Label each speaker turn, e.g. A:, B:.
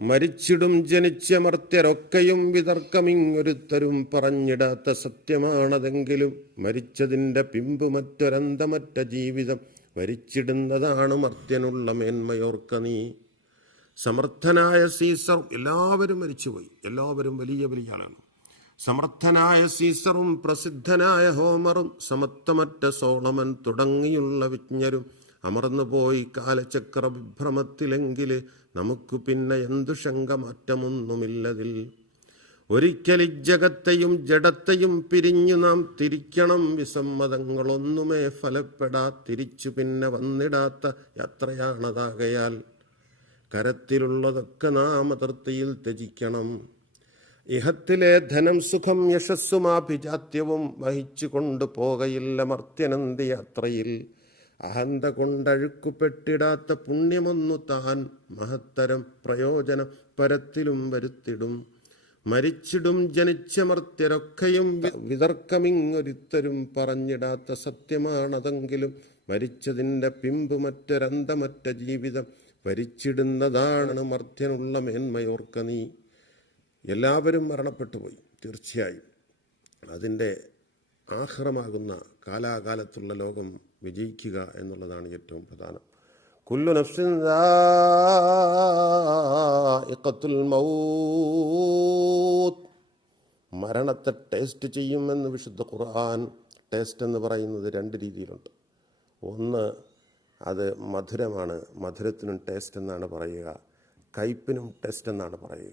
A: മരിച്ചിടും ജനിച്ചമർത്യരൊക്കെയും വിതർക്കമിങ്ങൊരുത്തരും പറഞ്ഞിടാത്ത സത്യമാണതെങ്കിലും മരിച്ചതിന്റെ പിമ്പ് മറ്റൊരന്തമറ്റ ജീവിതം വരിച്ചിടുന്നതാണ് മർത്യനുള്ള മേന്മയോർക്ക നീ. സമർത്ഥനായ സീസർ എല്ലാവരും മരിച്ചുപോയി. എല്ലാവരും വലിയ വലിയ ആളാണ്. സമർത്ഥനായ സീസറും പ്രസിദ്ധനായ ഹോമറും സമത്വമറ്റ സോളമൻ തുടങ്ങിയുള്ള വിജ്ഞരും അമർന്നുപോയി കാലചക്ര വിഭ്രമത്തിലെങ്കിൽ നമുക്ക് പിന്നെ എന്തു ശങ്ക മാറ്റമൊന്നുമില്ലതിൽ ഇജ്ജഗത്തെയും ജഡത്തെയും പിരിഞ്ഞു നാം തിരിക്കണം വിസമ്മതങ്ങളൊന്നുമേ ഫലപ്പെടാ തിരിച്ചു പിന്നെ വന്നിടാത്ത യാത്രയാണതാകയാൽ. കരത്തിലുള്ളതൊക്കെ നാം അതിർത്തിയിൽ ത്യജിക്കണം. ഇഹത്തിലെ ധനം സുഖം യശസ്സുമാഭിജാത്യവും വഹിച്ചു കൊണ്ടുപോകയില്ല മർത്യനന്തി യാത്രയിൽ അഹന്ത കൊണ്ടഴുക്കുപെട്ടിടാത്ത പുണ്യമൊന്നു താൻ മഹത്തരം പ്രയോജന പരത്തിലും വരുത്തിടും. മരിച്ചിടും ജനിച്ചമർത്യരൊക്കെയും വിതർക്കമിങ്ങൊരുത്തരും പറഞ്ഞിടാത്ത സത്യമാണതെങ്കിലും മരിച്ചതിന്റെ പിമ്പ് മറ്റൊരന്തമറ്റ ജീവിതം ഭരിച്ചിടുന്നതാണ് മർത്യനുള്ള മേന്മയോർക്ക നീ. എല്ലാവരും മരണപ്പെട്ടുപോയി തീർച്ചയായും. അതിന്റെ ആഹ്റമാകുന്ന കാലാകാലത്തുള്ള ലോകം വിജയിക്കുക എന്നുള്ളതാണ് ഏറ്റവും പ്രധാനം. കുല്ലു നഫ്സിൻ മൗത്ത്. മരണത്തെ ടേസ്റ്റ് ചെയ്യുമെന്ന് വിശുദ്ധ ഖുർആൻ ടേസ്റ്റ് എന്ന് പറയുന്നത് രണ്ട് രീതിയിലുണ്ട്. ഒന്ന് അത് മധുരമാണ്. മധുരത്തിനും ടേസ്റ്റ് എന്നാണ് പറയുക. കയ്പിനും ടെസ്റ്റ് എന്നാണ് പറയുക.